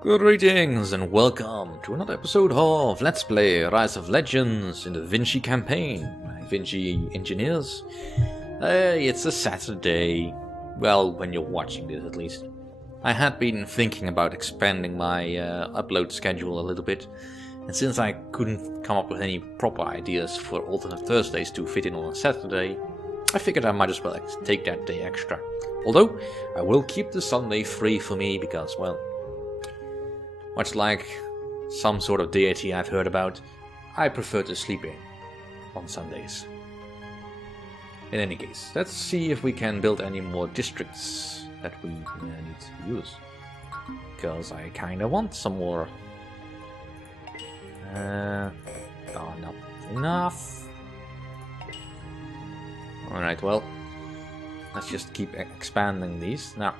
Greetings and welcome to another episode of Let's Play Rise of Legends in the Vinci campaign by Vinci engineers. It's a Saturday, well, when you're watching this at least. I had been thinking about expanding my upload schedule a little bit, and since I couldn't come up with any proper ideas for alternate Thursdays to fit in on a Saturday, I figured I might as well take that day extra. Although, I will keep the Sunday free for me because, well, much like some sort of deity I've heard about, I prefer to sleep in on Sundays. In any case, let's see if we can build any more districts that we need to use. Because I kinda want some more. Not enough. Alright, well, let's just keep expanding these. Now,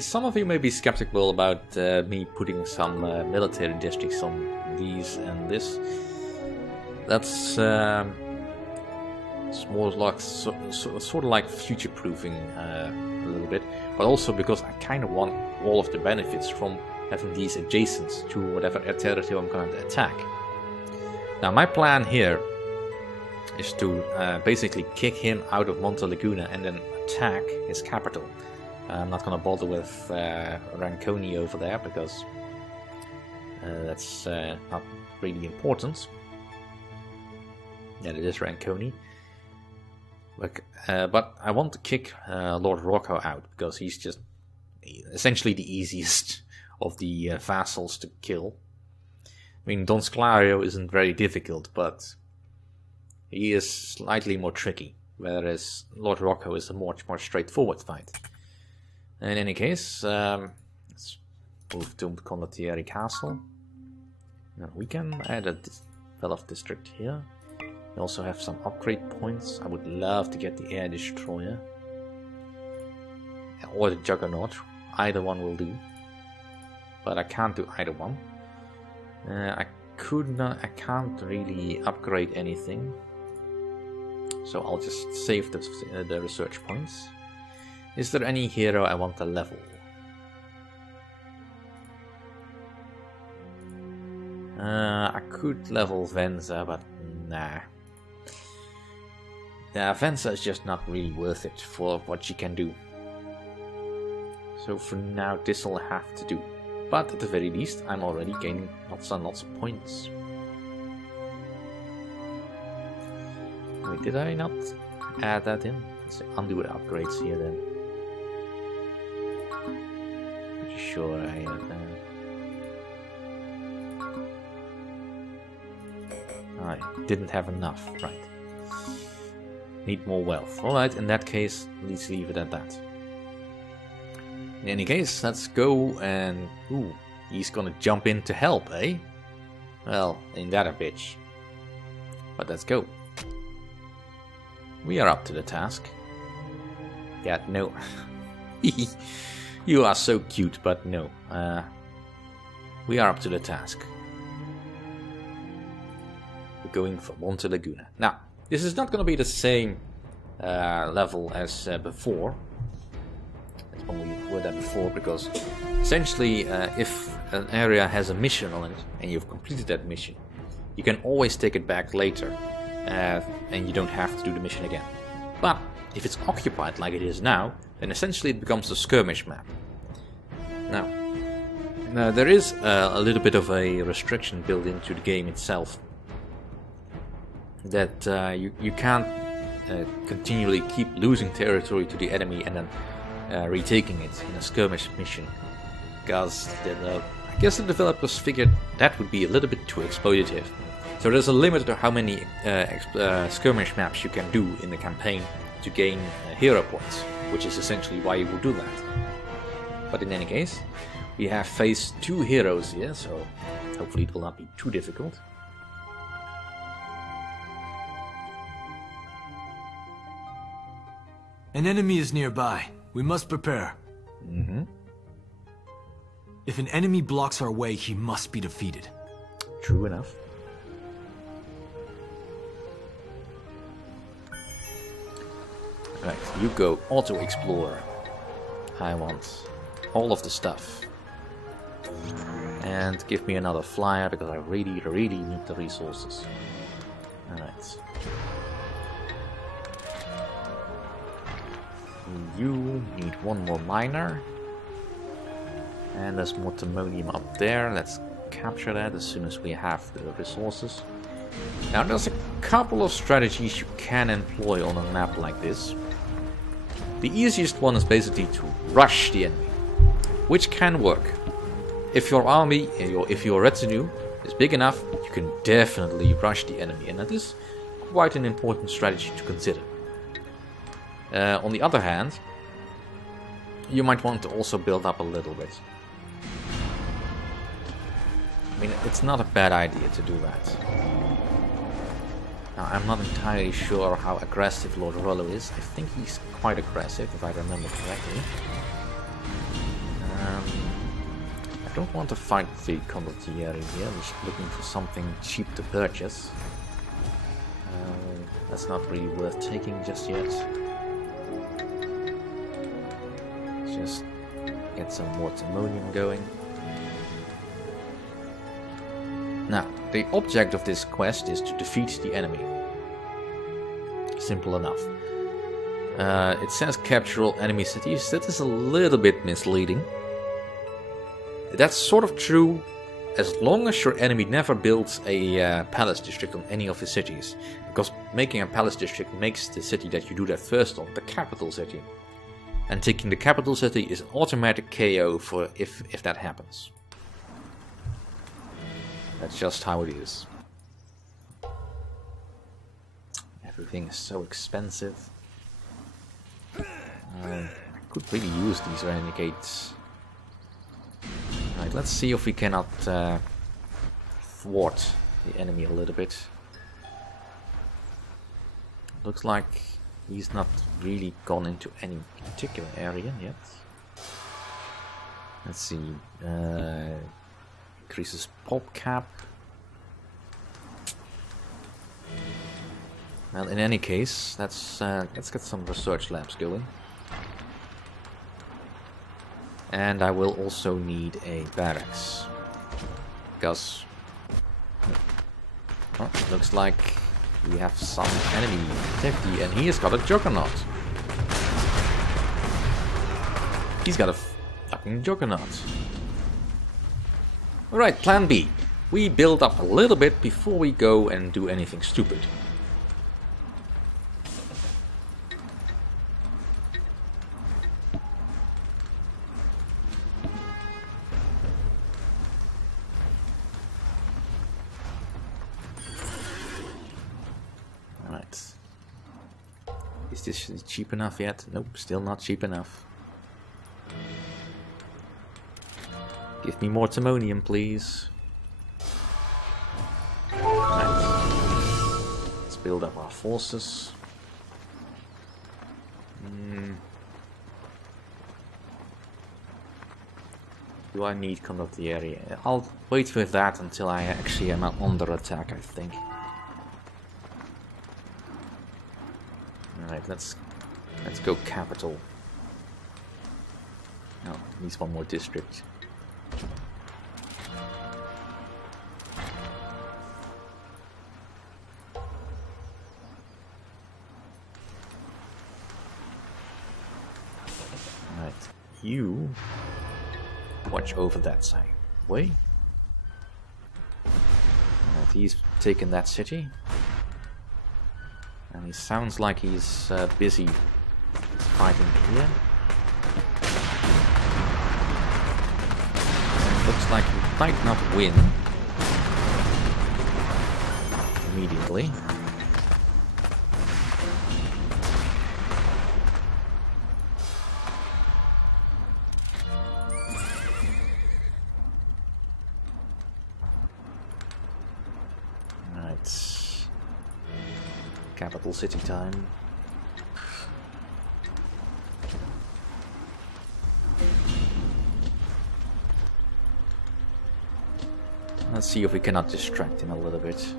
some of you may be skeptical about me putting some military districts on these and this. That's it's more like sort of like future-proofing a little bit, but also because I kind of want all of the benefits from having these adjacent to whatever territory I'm going to attack. Now, my plan here is to basically kick him out of Monte Laguna and then attack his capital. I'm not going to bother with Ranconi over there because that's not really important. Yeah, it is Ranconi. But I want to kick Lord Rocco out because he's just essentially the easiest of the vassals to kill. I mean, Don Sclario isn't very difficult, but he is slightly more tricky, whereas Lord Rocco is a much more straightforward fight. In any case, let's move to Condottieri Castle. Now we can add a Veloth district here. We also have some upgrade points. I would love to get the Air Destroyer. Or the Juggernaut. Either one will do. But I can't do either one. I can't really upgrade anything. So I'll just save the research points. Is there any hero I want to level? I could level Venza, but nah. Yeah, Venza is just not really worth it for what she can do. So for now, this will have to do. But at the very least, I'm already gaining lots and lots of points. Wait, did I not add that in? Let's undo the upgrades here then. Sure, I have I didn't have enough, right. Need more wealth. Alright, in that case, let's leave it at that. In any case, let's go and... Ooh, he's gonna jump in to help, eh? Well, ain't that a bitch. But let's go. We are up to the task. Yeah, no. You are so cute, but no. We are up to the task. We're going for Monte Laguna. Now, this is not going to be the same level as before. That's when we were there before, because essentially, if an area has a mission on it, and you've completed that mission, you can always take it back later, and you don't have to do the mission again. But if it's occupied like it is now, then essentially it becomes a skirmish map. Now there is a little bit of a restriction built into the game itself, that you can't continually keep losing territory to the enemy and then retaking it in a skirmish mission, because I guess the developers figured that would be a little bit too exploitative. So there's a limit to how many skirmish maps you can do in the campaign to gain hero points, which is essentially why you will do that. But in any case, we have phase 2 heroes here, so hopefully it will not be too difficult. An enemy is nearby. We must prepare. Mm-hmm. If an enemy blocks our way, he must be defeated. True enough. Right, you go auto-explorer. I want all of the stuff. And give me another flyer, because I really, really need the resources. Alright. You need one more miner. And there's more timonium up there. Let's capture that as soon as we have the resources. Now there's a couple of strategies you can employ on a map like this. The easiest one is basically to rush the enemy, which can work. If your army, if your retinue is big enough, you can definitely rush the enemy, and that is quite an important strategy to consider. On the other hand, you might want to also build up a little bit. I mean, it's not a bad idea to do that. Now, I'm not entirely sure how aggressive Lord Rollo is. I think he's quite aggressive, if I remember correctly. I don't want to fight the condottieri here. I'm just looking for something cheap to purchase. That's not really worth taking just yet. Just get some more timonium going. Now, the object of this quest is to defeat the enemy. Simple enough. It says capture all enemy cities. That is a little bit misleading. That's sort of true as long as your enemy never builds a palace district on any of his cities. Because making a palace district makes the city that you do that first on the capital city. And taking the capital city is an automatic KO for if that happens. That's just how it is. Everything is so expensive. I could really use these renegades. Alright, let's see if we cannot thwart the enemy a little bit. Looks like he's not really gone into any particular area yet. Let's see. Increases pulp cap. Well, in any case, let's get some research labs going. And I will also need a barracks. Because well, it looks like we have some enemy activity, and he has got a juggernaut. He's got a fucking juggernaut. Alright, plan B. We build up a little bit before we go and do anything stupid. Alright. Is this cheap enough yet? Nope, still not cheap enough. Give me more timonium, please. Right. Let's build up our forces. Do I need condottieri? I'll wait with that until I actually am under attack, I think. Alright, let's go capital. Oh, needs one more district. Alright, you watch over that side. Way. Alright, he's taken that city. And he sounds like he's busy fighting here. Looks like he might not win immediately. Alright. Capital city time. Let's see if we cannot distract him a little bit.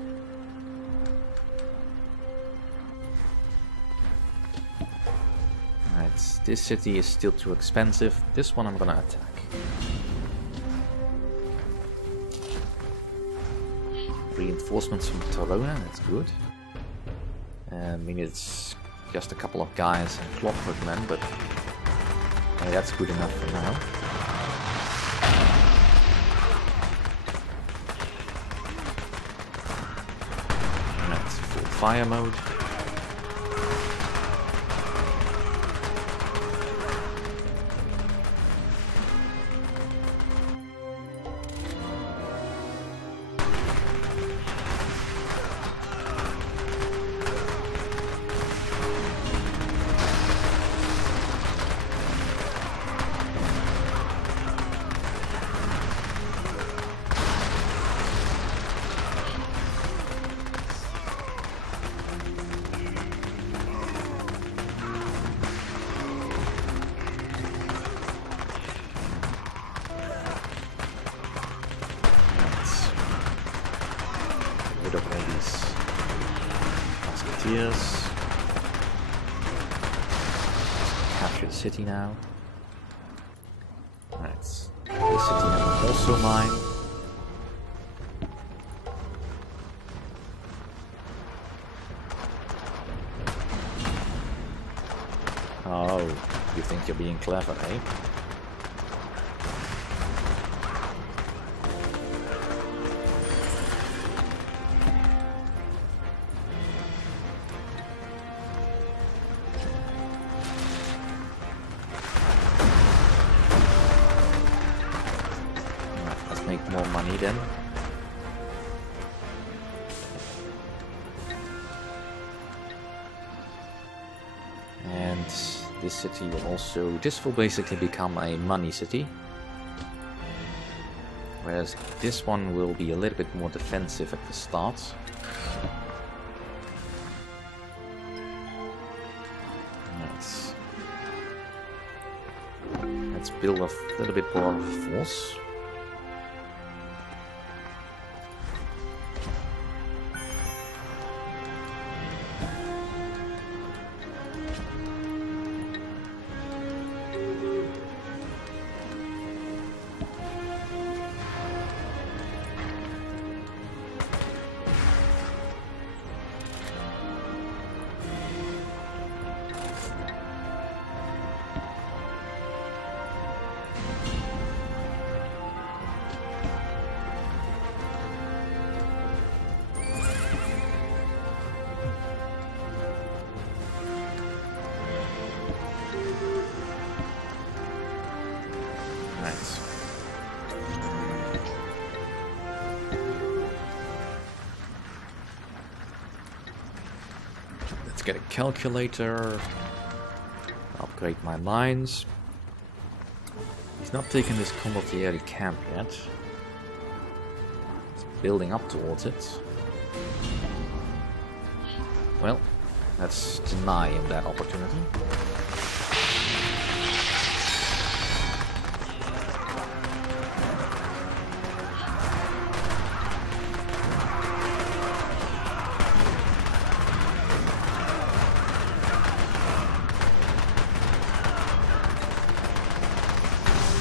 Alright. this city is still too expensive. This one I'm gonna attack. Reinforcements from Torona, that's good. I mean, it's just a couple of guys and clockwork men, but that's good enough for now. That's full fire mode. Of all these musketeers. Capture the city now. Right, this city now is also mine. Oh, you think you're being clever, eh? Make more money then. And this city will also, this will basically become a money city. Whereas this one will be a little bit more defensive at the start. Let's build a little bit more of a force. Let's get a calculator. Upgrade my mines. He's not taking this condottieri camp yet. He's building up towards it. Well, let's deny him that opportunity.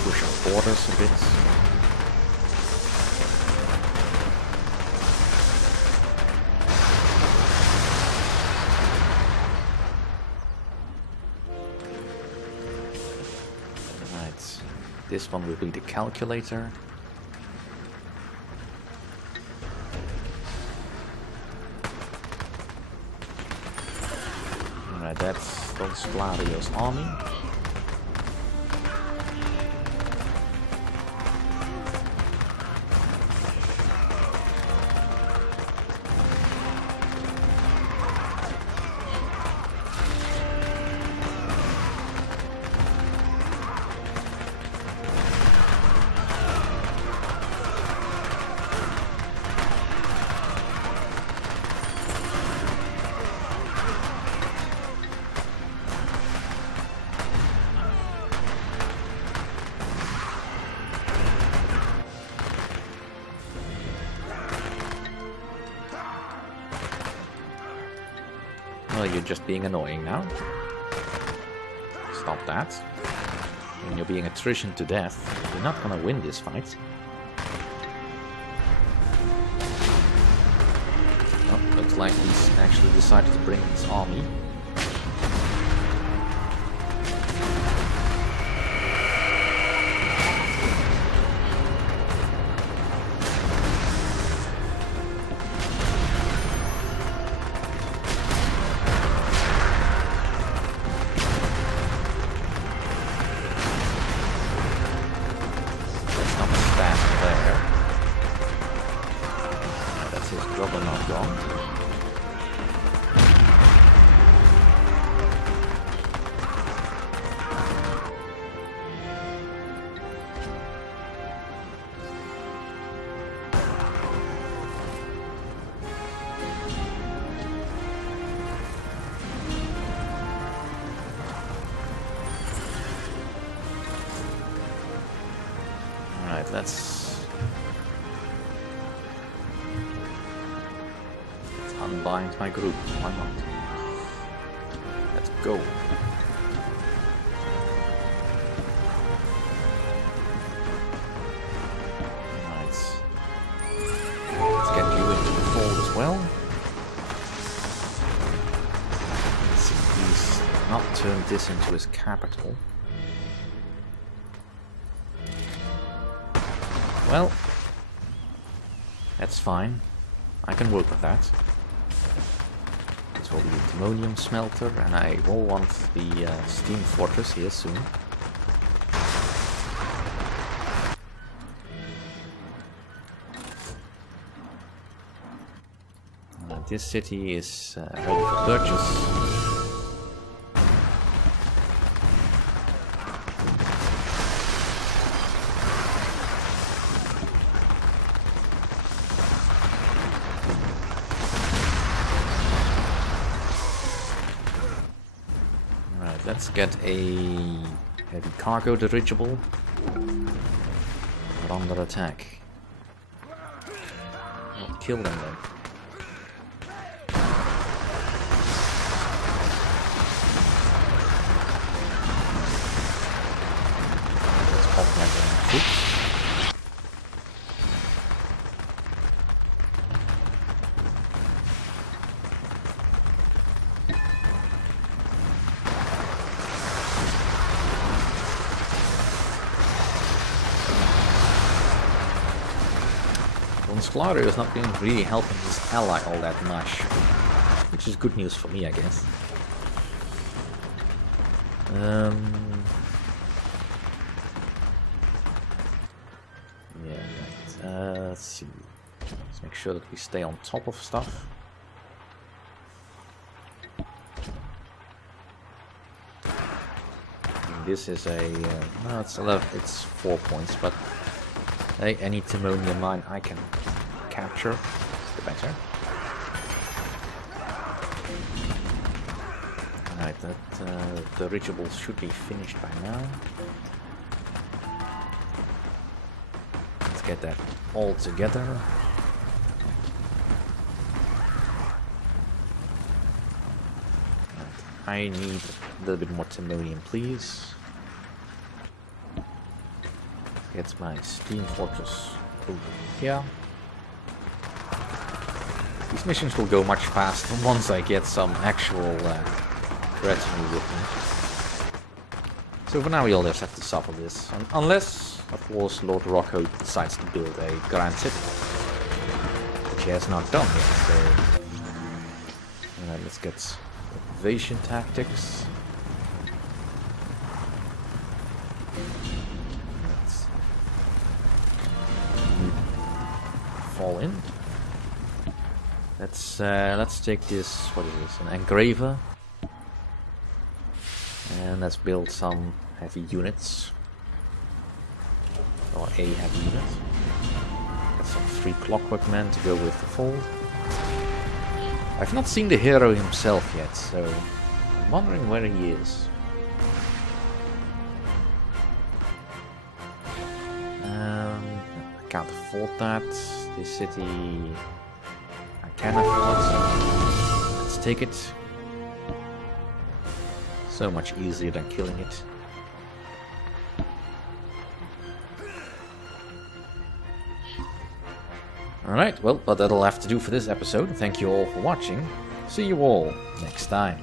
Push our borders a bit. Right, this one will be the calculator. Alright, that's Don Spladio's army. Oh, you're just being annoying now. Stop that. When you're being attrition to death, you're not gonna win this fight. Oh, looks like he's actually decided to bring his army. Let's unbind my group. Why not? Let's go. Right. Let's get you into the fold as well. Let's see if he's not turned this into his capital. Well, that's fine. I can work with that. This will be a timonium smelter, and I will want the steam fortress here soon. This city is ready for purchase. Let's get a heavy cargo dirigible. We're under attack. I'll kill them then. Let's augment our troops. Slaughter is not being really helping his ally all that much, which is good news for me, I guess. Yeah, right. Let's see. Let's make sure that we stay on top of stuff. This is a no, it's 4 points, but hey, any timonium mine I can capture, the better. Alright, that dirigible should be finished by now. Let's get that all together. Right, I need a little bit more timonium, please. Get my steam fortress over here. These missions will go much faster once I get some actual retinue with me. So for now we'll just have to suffer this. Unless, of course, Lord Rocco decides to build a Grand City. Which he has not done yet, so... let's get invasion tactics. Let's fall in. Let's take this, what is this, an engraver, and let's build some heavy units, or a heavy unit. Got some 3 clockwork men to go with the fold. I've not seen the hero himself yet, so I'm wondering where he is. I can't afford that. This city can afford, so let's take it. So much easier than killing it. Alright, well, but that'll have to do for this episode. Thank you all for watching. See you all next time.